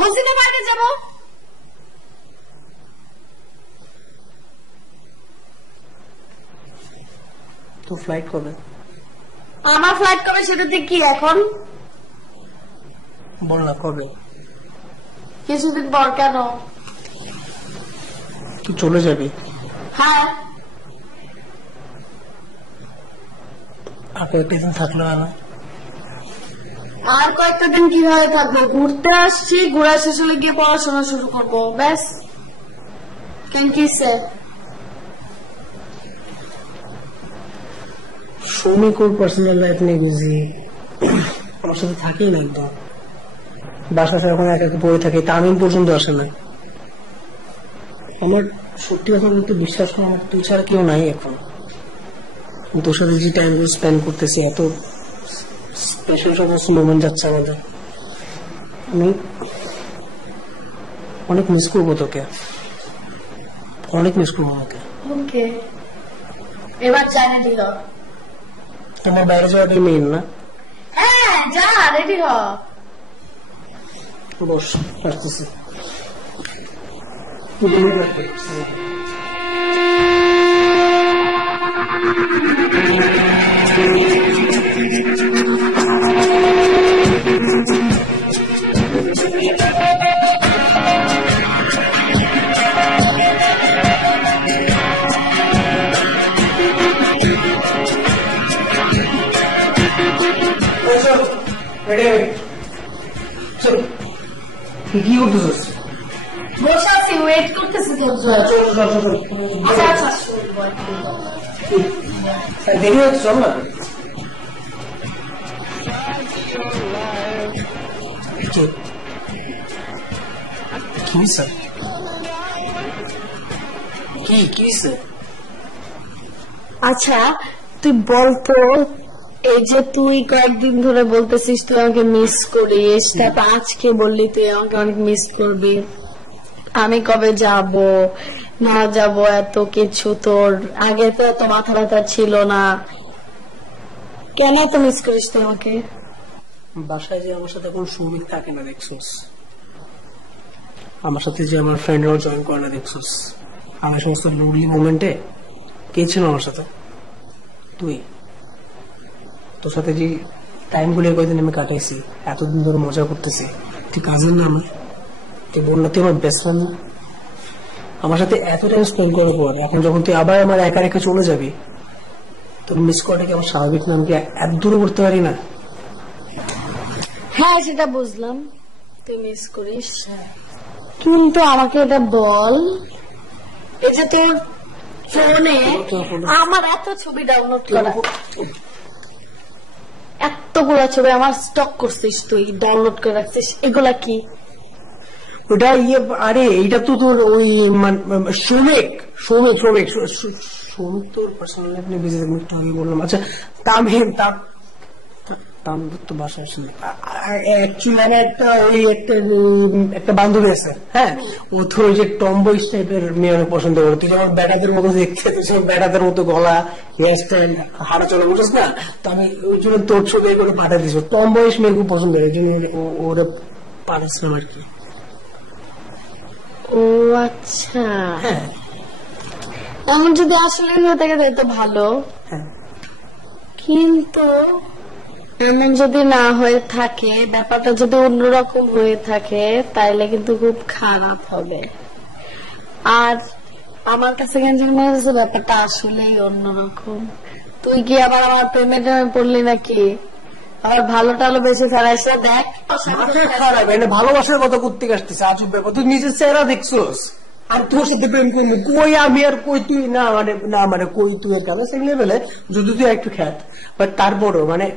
বলছি না বাইরে যাবো। তো ফ্লাইট কবে? আমার ফ্লাইট কবে সেটাতে কি এখন? বল না কবে? কিছুদিন পর। কেন? তুই চলে যাবি? হ্যাঁ। আর কয়েকটা দিন থাকলো না? আর কয়েকটা দিন কিভাবে থাকবো? ঘুরতে আসছি, ঘোরা শেষ হলে গিয়ে পড়াশোনা শুরু করবো, ব্যাস। কেন কিসে? সৌমিক ওর পার্সোনাল লাইফ নিয়ে বিজি, আমার সাথে থাকেই না একদম। বাসা সারাক্ষণ একা একা পড়ে থাকে, তামিম পর্যন্ত আসে না। আমার সত্যি কথা বলতে বিশ্বাস করা, আমার তুই ছাড়া কেউ নাই এখন। তোর সাথে যে টাইম স্পেন্ড করতেছি, এত স্পেশাল সমস্ত মোমেন্ট যাচ্ছে আমাদের, আমি অনেক মিস করবো তোকে, অনেক মিস করবো আমাকে। ওকে, এবার চায়না দিল। তোমার বাইরে যাওয়াটাই মেইন না? হ্যাঁ, যা রেডি হ। বস, আসতেছি। কি করতেছিস? বসে আছি, ওয়েট করতেছি তোর জন্য। আচ্ছা, দেরি হচ্ছে, চল না। আচ্ছা তুই বলতো, এই যে তুই কয়েকদিন ধরে বলতেছিস তুই আমাকে মিস করিস, তারপর আজকে বললি তুই আমাকে অনেক মিস করবি, আমি কবে যাব না যাব এত কিছু, তোর আগে তো এত মাথা ব্যথা ছিল না, কেন এত মিস করিস তুই আমাকে? বাসায় যে আমার সাথে এখন সৌমিক থাকে না দেখছোস, আমার সাথে যে আমার ফ্রেন্ডরাও জয়েন করে না দেখছোস, আমার সমস্ত লোনলি মোমেন্টে কে ছিল আমার সাথে? তুই। তোর সাথে যে টাইম গুলো কয়েকদিন আমি কাটাইছি, এতদিন ধরে মজা করতেছি, তুই কাজের না আমার, তুই বল না তুই আমার বেস্ট ফ্রেন্ড। আমার সাথে এত টাইম স্পেন্ড করার পর এখন যখন তুই আবার আমার একা রেখে চলে যাবি, তোর মিস করাটা কি আমার স্বাভাবিক না? আমি কি এত দূরে করতে পারি না? হ্যাঁ সেটা বুঝলাম, তুই মিস করিস, কিন্তু আমাকে এটা বল, এই যে তোর ফোনে আমার এত ছবি ডাউনলোড করা, এতগুলা ছবি আমার স্টক করছিস, তুই ডাউনলোড করে রাখছিস, এগুলা কি? ওটা ইয়ে, আরে এইটা তো তোর ওই সৌমিক সৌমিক সৌমিক সৌমিক তোর পার্সোনাল লাইফ নিয়ে বেঁচে থাকবে, একটু আগে বললাম। আচ্ছা তামিম, তামিম তো বাসায় আসলে অ্যাকচুয়ালি আমার একটা বান্ধবী আছে, হ্যাঁ, ও তো ওই যে টমবয়েজ টাইপের মেয়ে অনেক পছন্দ করে। তুই যেমন ব্যাটাদের মতো দেখতে, তুই ব্যাটাদের মতো গলা, হেয়ার স্টাইল, হাঁটা চলা বুঝছিস না, তো আমি ওই জন্য তোর ছবি করে পাঠিয়ে দিচ্ছি। টমবয়েজ মেয়ে খুব পছন্দ করে, ওই জন্য ওরা পাঠাচ্ছিলাম আর কি। ও আচ্ছা, এমন যদি আসলে হয়ে থাকে তাই তো ভালো, কিন্তু এমন যদি না হয়ে থাকে, ব্যাপারটা যদি অন্যরকম হয়ে থাকে, তাইলে কিন্তু খুব খারাপ হবে। আর আমার কাছে কেন মনে হচ্ছে ব্যাপারটা আসলেই অন্যরকম। তুই কি আবার আমার প্রেমে পড়লি নাকি? আবার ভালো টালো বেশি ফেলাইস না, দেখ খারাপ এটা ভালোবাসার কথা করতে আসতেছে, আজব ব্যাপার। তুই নিজের চেহারা দেখছোস আর তোর সাথে প্রেম করবো, কই আমি আর কই তুই, না মানে কই তুই এর কাছে সেই লেভেলে যদি তুই একটু খ্যাত, বাট তারপরও মানে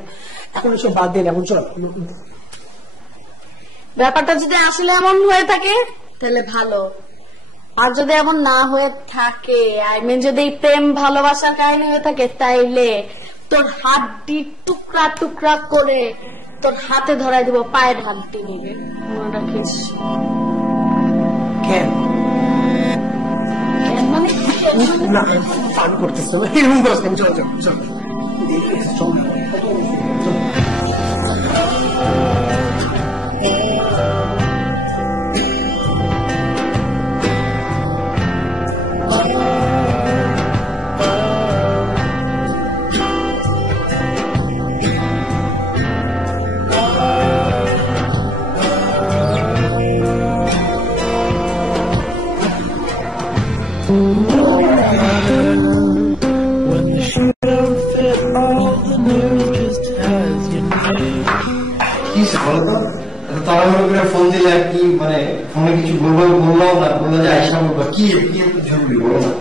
এখন সব বাদ দিন, এখন চল। ব্যাপারটা যদি আসলে এমন হয়ে থাকে তাহলে ভালো, আর যদি এমন না হয়ে থাকে, আই মিন যদি প্রেম ভালোবাসার কাহিনী হয়ে থাকে, তাইলে তোর হাড্ডি টুকরা টুকরা করে তোর হাতে ধরাই দিব, পায়ের হাড্ডি নিবে, মনে রাখিস। কেন মানে না পান করতেছ এরকম করছ না, চল চল চল চল। ফোন দিলে কি মানে ফোনে কিছু বললাম না, বললো যে আইসা বলবো কি জরুরি বলো না।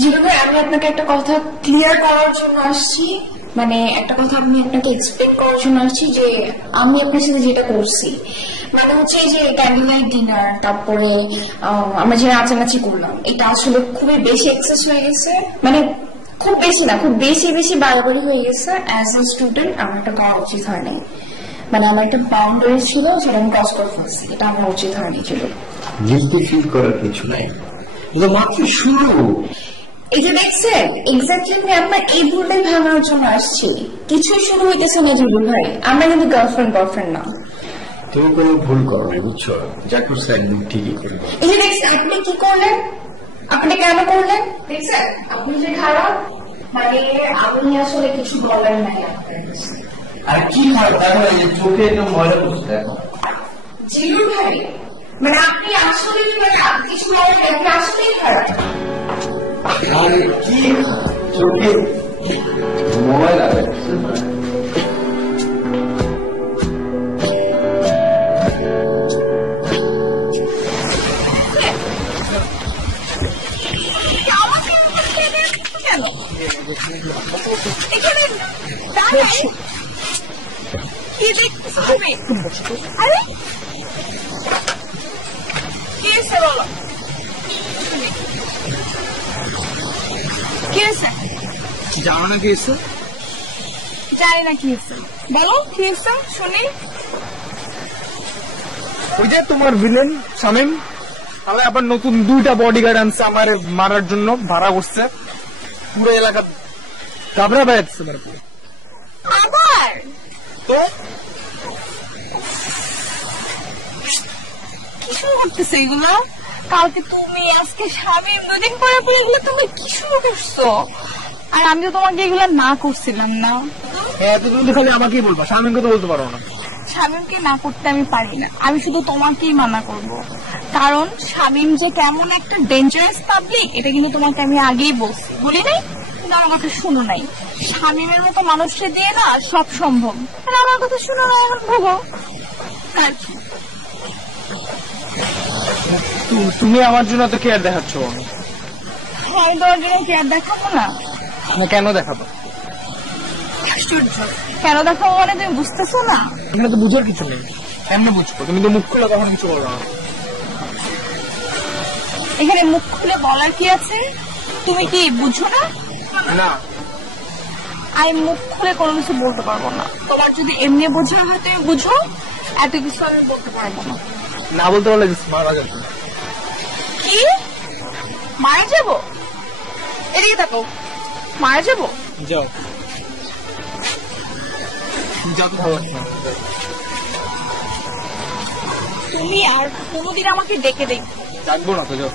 জিরো ভাই, আমি আপনাকে একটা কথা ক্লিয়ার করার জন্য আসছি, মানে একটা কথা আমি আপনাকে এক্সপ্লেন করার জন্য আসছি যে আমি আপনার সাথে যেটা করছি, মানে হচ্ছে এই যে ক্যান্ডেল লাইট ডিনার, তারপরে আমরা যে নাচানাচি করলাম, এটা আসলে খুবই বেশি এক্সেস হয়ে গেছে, মানে খুব বেশি না, খুব বেশি বেশি বাড়াবাড়ি হয়ে গেছে। অ্যাজ এ স্টুডেন্ট আমার এটা করা উচিত হয়নি, মানে আমার একটা বাউন্ডারি ছিল, সেটা আমি ক্রস করে ফেলছি, এটা আমার উচিত হয়নি। ছিল গিলটি ফিল করার কিছু নাই, এটা মাত্র শুরু। এই যে দেখছেন, এক্স্যাক্টলি আমি আপনার এই ভুলটাই ভাঙার জন্য আসছি। কিছুই শুরু হইতেছে না জিবুল ভাই, আমরা কিন্তু গার্লফ্রেন্ড বয়ফ্রেন্ড না। তুমি কোনো ভুল করো না, বুঝছো? যা করছে একদম ঠিকই করে। এই যে দেখছেন, আপনি কি করলেন, আপনি কেন করলেন, দেখছেন আপনি যে খারাপ, মানে আমি আসলে কিছু বলার নাই আপনার কাছে। আর কি হয় তাহলে চোখে একদম ময়লা করছে দেখো জিবুল ভাই, মানে আপনি আসলে কিছু বলার নাই, আপনি আসলেই খারাপ। আর কি চোখে ময়লা কি দেখতেছো তুমি? আরে কি হয়েছে বলো, কি হয়েছে? জানো না কি হয়েছে? জানি না কি হয়েছে, বলো কি হয়েছে শুনি। ওই যে তোমার ভিলেন শামীম, তাহলে আবার নতুন 2টা বডিগার্ড আনছে আমার মারার জন্য, ভাড়া করছে, পুরো এলাকা কাবরা বেড়াচ্ছে। আবার তো কি শুরু করতেছে এগুলো? কালকে তুমি, আজকে শামীম, 2 দিন পরে পরে এগুলো তুমি কি শুরু করছো? আর আমি তো তোমাকে এগুলো না করছিলাম না। হ্যাঁ, তো তুমি তো খালি আমাকেই বলবা, শামীমকে তো বলতে পারো না। শামীমকে না করতে আমি পারি না, আমি শুধু তোমাকেই মানা করব, কারণ শামীম যে কেমন একটা ডেঞ্জারাস পাবলিক এটা কিন্তু তোমাকে আমি আগেই বলছি, বলি নাই? কিন্তু আমার কথা শুনো নাই। শামীমের মতো মানুষকে দিয়ে না সব সম্ভব, আর আমার কথা শুনো না, এখন ভোগো। তুমি আমার জন্য তো কেয়ার দেখাচ্ছ। হ্যাঁ, আমি তোমার জন্য কেয়ার দেখাবো না? না, কেন দেখাবো? আশ্চর্য, কেন দেখাবো মানে তুমি বুঝতেছো না? এখানে তো বুঝার কিছু নেই, এমনি বুঝবো, তুমি তো মুখ খুলে কখনো কিছু বলো না। এখানে মুখ খুলে বলার কি আছে? তুমি কি বুঝো না? না, আমি মুখ খুলে কোনো কিছু বলতে পারবো না। তোমার যদি এমনি বোঝা হয় তুমি বুঝো, এত কিছু আমি বলতে পারবো না। না বলতে পারলে মারা যাবে। কি মারা যাবো? এদিকে থাকো, মারা যাবো? যাও যাও, তো ভালো লাগছে না। তুমি আর কোনোদিন আমাকে ডেকে দেখো। ডাকবো না তো, যাও।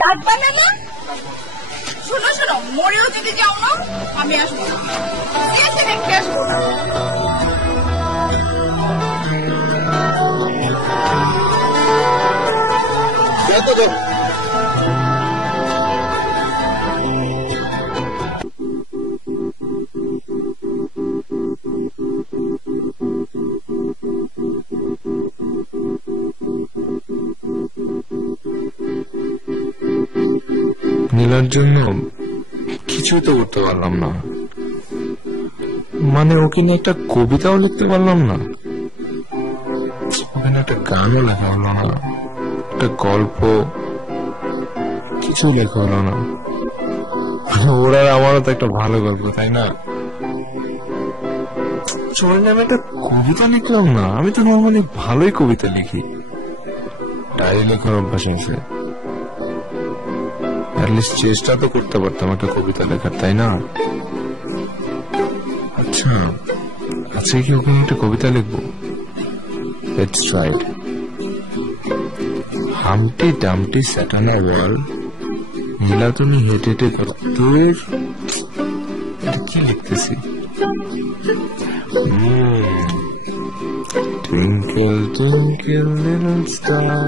ডাকবা না? না শোনো শোনো, মরেও যদি যাও না আমি আসবো না, দেখতে আসবো না। নীলার জন্য কিছুই তো করতে পারলাম না, মানে ওকে নিয়ে একটা কবিতাও লিখতে পারলাম না, ওখানে একটা গানও লেখা হলো না, একটা গল্প কিছু লেখা হলো না। ওরা আমারও তো একটা ভালো গল্প, তাই না? চল না, আমি একটা কবিতা লিখলাম না। আমি তো নর্মালি ভালোই কবিতা লিখি, ডায়েরি লেখার অভ্যাস আছে। অ্যাটলিস্ট চেষ্টা তো করতে পারতাম একটা কবিতা লেখার, তাই না? আচ্ছা, আজকে কি ওখানে একটা কবিতা লিখবো? Let's try it. Humpty Dumpty sat on a wall, Neela তুমি হেঁটে হেঁটে করো। এটা কি লিখতেছি? Twinkle, twinkle, little star.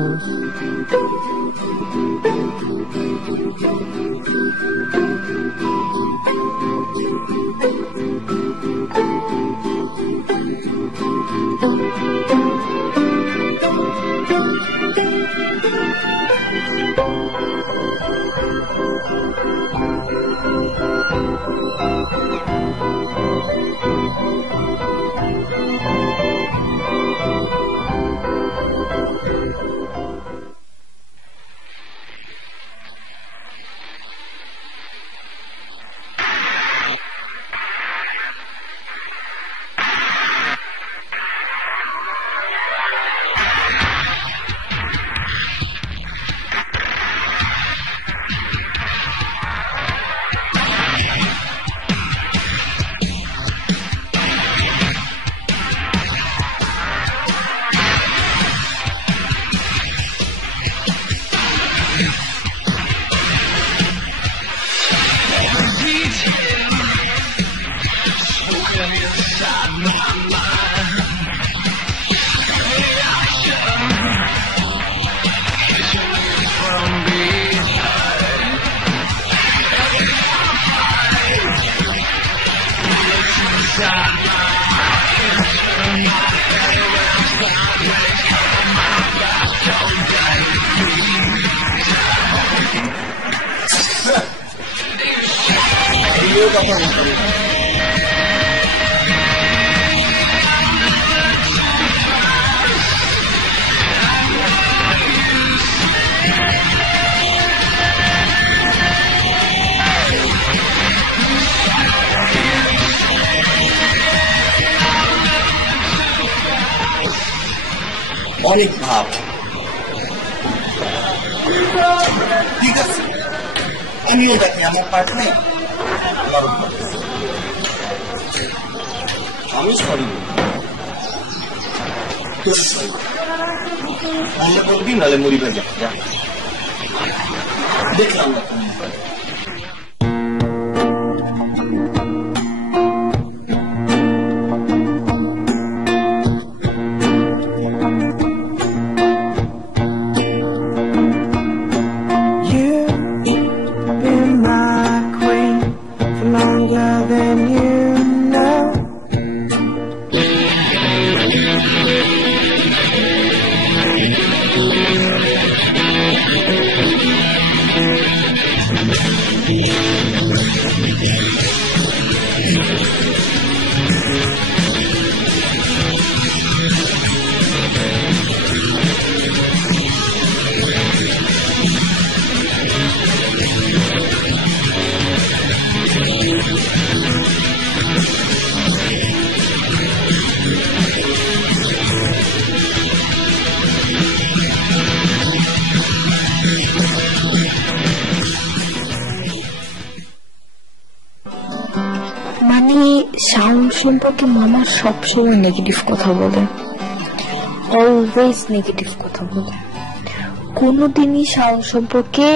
অনেক ভাব, ঠিক আছে, আমিও দেখি আমার পাঠ নেই, আমি সরি রান্না করবি, নাহলে মুড়ি ভেজে দেখলাম না। শাওন সম্পর্কে মামা সবসময় নেগেটিভ কথা বলে, অলওয়েজ নেগেটিভ কথা বলে। কোনোদিনই শাওন সম্পর্কে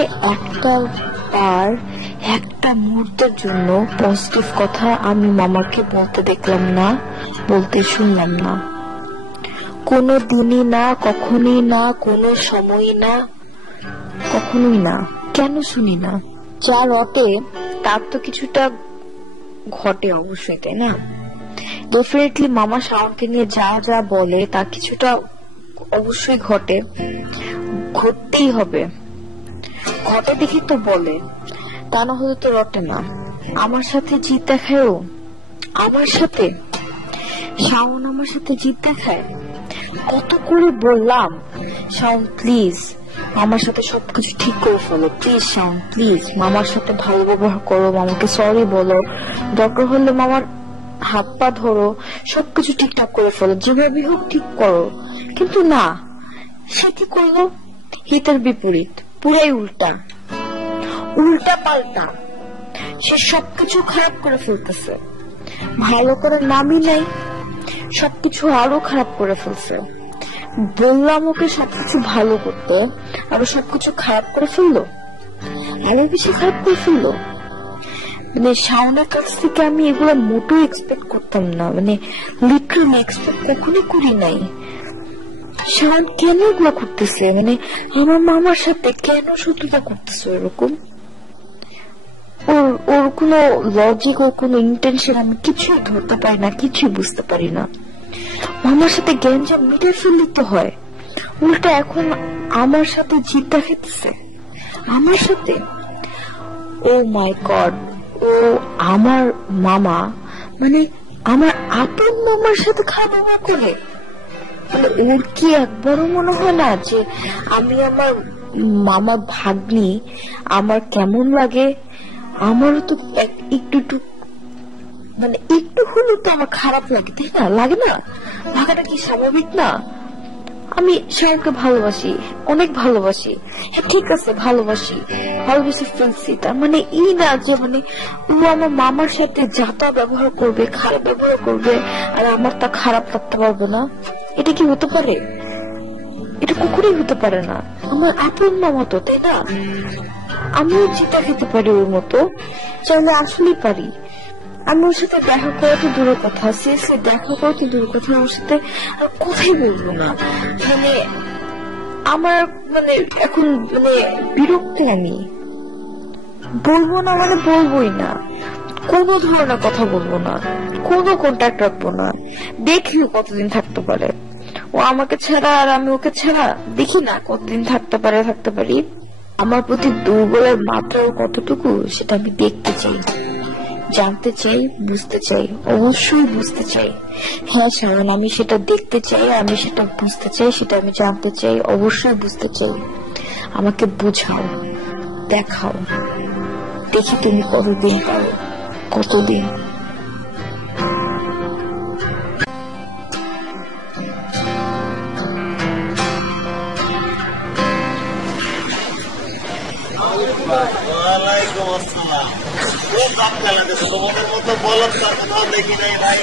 একটা মুহূর্তের জন্য পজিটিভ কথা আমি মামাকে বলতে দেখলাম না, বলতে শুনলাম না। কোনো দিনই না, কখনোই না, কোনো সময়ই না, কখনোই না। কেন শুনি না? যা রটে তার তো কিছুটা ঘটে অবশ্যই, তাই না? ডেফিনেটলি মামা শাওনকে নিয়ে যা যা বলে তা কিছুটা অবশ্যই ঘটে, ঘটতেই হবে। ঘটে দেখি তো বলে, তা না হলে তো রটে না। আমার সাথে জিত দেখায়ও, আমার সাথে শাওন আমার সাথে জিত দেখায়। কত করে বললাম শাওন প্লিজ মামার সাথে সবকিছু ঠিক করে ফেলো প্লিজ শাওন, প্লিজ মামার সাথে ভালো ব্যবহার করো, মামাকে সরি বলো, দরকার হলে মামার হাত পা ধরো, সবকিছু ঠিকঠাক করে ফেলো, যেভাবে হোক ঠিক করো। কিন্তু না, সে কি করলো? হিতের বিপরীত, পুরাই উল্টা পাল্টা। সে সবকিছু খারাপ করে ফেলতেছে, ভালো করে নামই নাই, সবকিছু আরো খারাপ করে ফেলছে। বললাম ওকে সবকিছু ভালো করতে, আরো সবকিছু খারাপ করে ফেললো, আরো বেশি খারাপ করে ফেললো। মানে শাওনের কাছ থেকে আমি এগুলো মোটেও এক্সপেক্ট করতাম না, মানে লিটারালি এক্সপেক্ট কখনোই করি নাই। শাওন কেন এগুলো করতেছে? মানে আমার মামার সাথে কেন শত্রুতা করতেছে এরকম? ওর কোনো লজিক, ওর কোনো ইন্টেনশন আমি কিছুই ধরতে পারি না, কিছুই বুঝতে পারি না। মামার সাথে গ্যাঞ্জাম মিটে ফেললে তো হয়, উল্টা এখন আমার সাথে জিদ দেখাতেছে, আমার সাথে। ও মাই গড, ও আমার মামা, মানে আমার আপন মামার সাথে খারাপ ব্যবহার করে। মানে ওর কি একবারও মনে হয় না যে আমি আমার মামার ভাগ্নি, আমার কেমন লাগে? আমারও তো একটু মানে একটু হলেও তো আমার খারাপ লাগে, তাই না? লাগে না? লাগাটা কি স্বাভাবিক না? আমি শাওনকে ভালোবাসি, অনেক ভালোবাসি, হ্যাঁ ঠিক আছে ভালোবেসে ফেলছি, তার মানে এই না যে মানে ও আমার মামার সাথে যাতা ব্যবহার করবে, খারাপ ব্যবহার করবে, আর আমার তা খারাপ লাগতে পারবে না। এটা কি হতে পারে? এটা কখনোই হতে পারে না। আমার আপন মামা তো, তাই না? আমিও চিতা খেতে পারি ওর মতো, চাইলে আসলেই পারি। আমি ওর সাথে দেখা করা তো দূরের কথা, সিরিয়াসলি দেখা করা তো দূরের কথা, ওর সাথে আর কথাই বলবো না। মানে আমার মানে এখন মানে বিরক্ত, আমি বলবো না মানে বলবোই না, কোনো ধরনের কথা বলবো না, কোনো কন্ট্যাক্ট রাখবো না। দেখিও কতদিন থাকতে পারে ও আমাকে ছাড়া, আর আমি ওকে ছাড়া দেখি না কতদিন থাকতে পারি। আমার প্রতি দুর্বলের মাত্রা কতটুকু সেটা আমি দেখতে চাই, জানতে চাই, বুঝতে চাই, অবশ্যই বুঝতে চাই। হ্যাঁ শাওন, আমি সেটা দেখতে চাই, আমি সেটা বুঝতে চাই, সেটা আমি জানতে চাই, অবশ্যই বুঝতে চাই। আমাকে বুঝাও, দেখাও, দেখি তুমি কতদিন পারো, কতদিন। ওয়ালাইকুম আসসালাম। খুব ধাক্কা লাগছে, তোমাদের মতো বলত তার কোথাও দেখি নাই ভাই।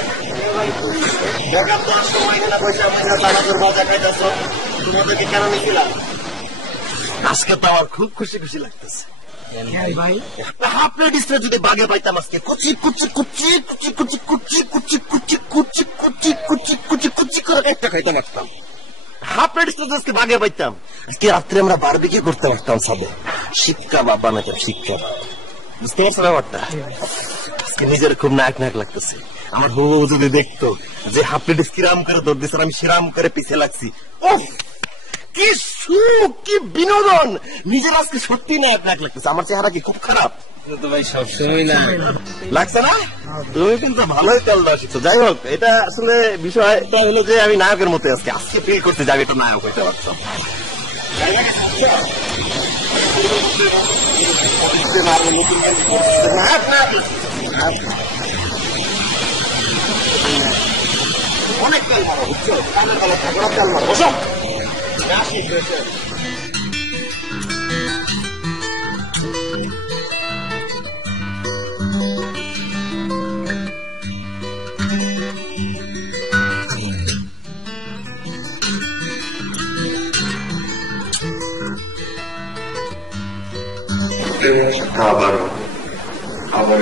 দেখার তো সময় না, পয়সা তারাদের বাজা খাইতেছ, তোমাদেরকে কেন নিয়েছিলাম? আজকে তো আমার খুব খুশি লাগতেছে ভাই। হাফ প্লেট স্প্রে যদি বাগে পাইতাম আজকে, কুচি কুচি কুচি কুচি কুচি কুচি কুচি কুচি কুচি কুচি কুচি কুচি কুচি করে একটা খাইতে পারতাম। হাফ প্লেট স্প্রে আজকে বাগে পাইতাম, আজকে রাত্রে আমরা বারবিকিউ করতে পারতাম সবে। শিক্ষা বাবা না শিক্ষা, বুঝতে পারছো ব্যাপারটা? আজকে নিজের খুব নায়ক লাগতেছে। আমার হবু যদি দেখতো যে হাফ প্লেট কিরাম করে দৌড় দিচ্ছে, আমি সেরাম করে পিছিয়ে লাগছি। কি সুখ, কি বিনোদন, নিজের আজকে সত্যি নায়ক লাগতেছে। আমার চেহারা কি খুব খারাপ? ভাই সবসময় না লাগছে না? তুমি কিন্তু ভালোই তেল দেওয়া শিখছো। যাই হোক, এটা আসলে বিষয়টা হলো যে আমি নায়কের মতো আজকে ফিল করতে যাবি, একটা নায়ক হইতে পারছো। অনেক তেল মারো, বুঝছো? কানের ভালো থাকো, তেল মারো, বসো। আবার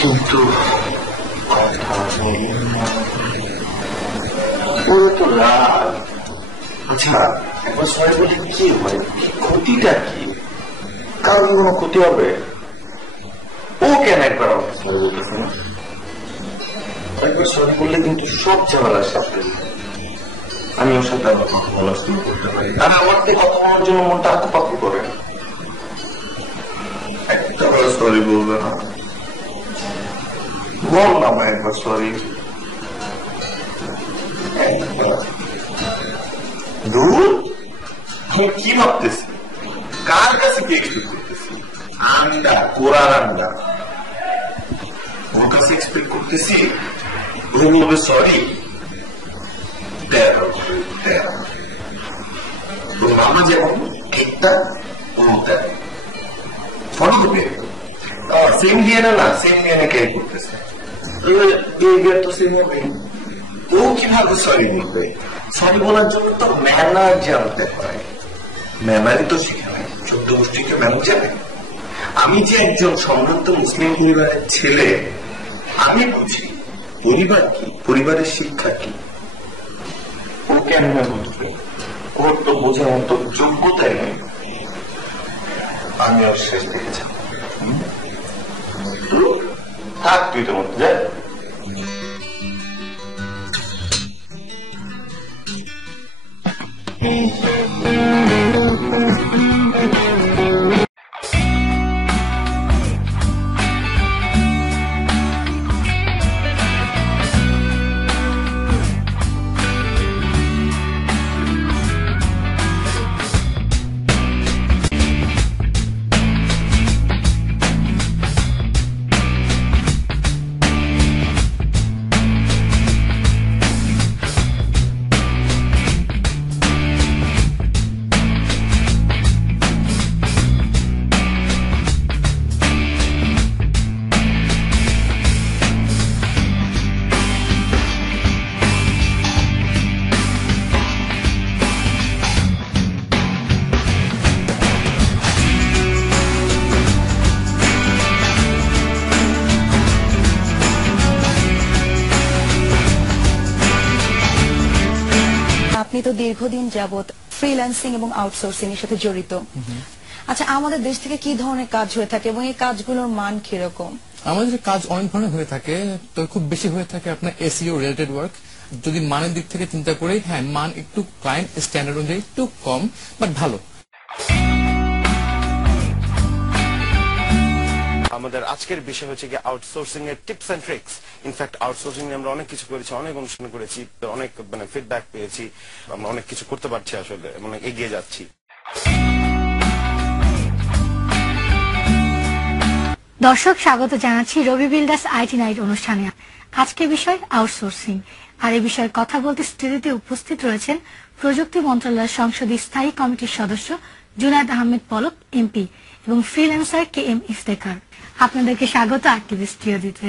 কিন্তু কথা তো রাগ। আচ্ছা একবার সবাই বলি কি হয়, ক্ষতিটা কি? কারণ কোনো ক্ষতি হবে? ও কেন একবার আমাকে সবাই বলতেছে না? একবার সবাই বললে কিন্তু সব ঝামেলা শেষ হয়ে যায়। আমি ওর সাথে আবার কথা বলা শুরু করতে পারি, আর আমার থেকে কথা বলার জন্য মনটা আঁকুপাকু করে। একটা সরি বলবে না? বল না আমায় একবার সরি। দূর, আমি কি ভাবতেছি, কার কাছে কি এক্সপেক্ট করতেছি? আন্ডা, কোরআন আন্ডা, ওর কাছে এক্সপেক্ট করতেছি ও বলবে সরি। ওর মামা যেমন একটা ও ফটোকপি সেম ডিএনএ না, সেম ডিএনএ ক্যারি করতেছে, তো সেম হবে। ও কিভাবে সরি বলবে? সরি বলার জন্য তো ম্যানার জানতে হয়, ম্যানারই তো শিখে নাই। 14 গোষ্ঠীকে ম্যানার জানে। আমি যে একজন সম্ভ্রান্ত মুসলিম পরিবারের ছেলে, আমি বুঝি পরিবার কি, পরিবারের শিক্ষা কি। ও কেন বুঝবে? ওর তো বোঝার মতো যোগ্যতাই নেই। আমি ওর শেষ দেখেছি। থাক তুই তো মতো যা। আপনি তো দীর্ঘদিন যাবত ফ্রিল্যান্সিং এবং আউটসোর্সিং এর সাথে জড়িত। আচ্ছা, আমাদের দেশ থেকে কি ধরনের কাজ হয়ে থাকে এবং এই কাজগুলোর মান কিরকম? আমাদের কাজ অনেক ধরনের হয়ে থাকে, তো খুব বেশি হয়ে থাকে আপনার এসইও রিলেটেড ওয়ার্ক। যদি মানের দিক থেকে চিন্তা করি, হ্যাঁ মান একটু ক্লায়েন্ট স্ট্যান্ডার্ড অনুযায়ী একটু কম, বাট ভালো। আমাদের আজকের বিষয় হচ্ছে কি আউটসোর্সিং এর টিপস এন্ড ট্রিক্স। ইনফ্যাক্ট আউটসোর্সিং এ আমরা অনেক কিছু করেছি, অনেক অনুষ্ঠান করেছি, অনেক ফিডব্যাক পেয়েছি, আমরা অনেক কিছু করতে পারছি, আসলে এগিয়ে যাচ্ছি। দর্শক, স্বাগত জানাচ্ছি রবি বিল্ডার্স আইটি নাইট অনুষ্ঠানে। আজকের বিষয় আউটসোর্সিং, আর এই বিষয়ে কথা বলতে স্টুডিওতে উপস্থিত রয়েছেন প্রযুক্তি মন্ত্রণালয়ের সংসদীয় স্থায়ী কমিটির সদস্য জুনায়েদ আহমেদ পলক এমপি এবং ফ্রিল্যান্সার KM ইফতেখার। আপনাদেরকে স্বাগত আরটিভি স্টুডিওতে।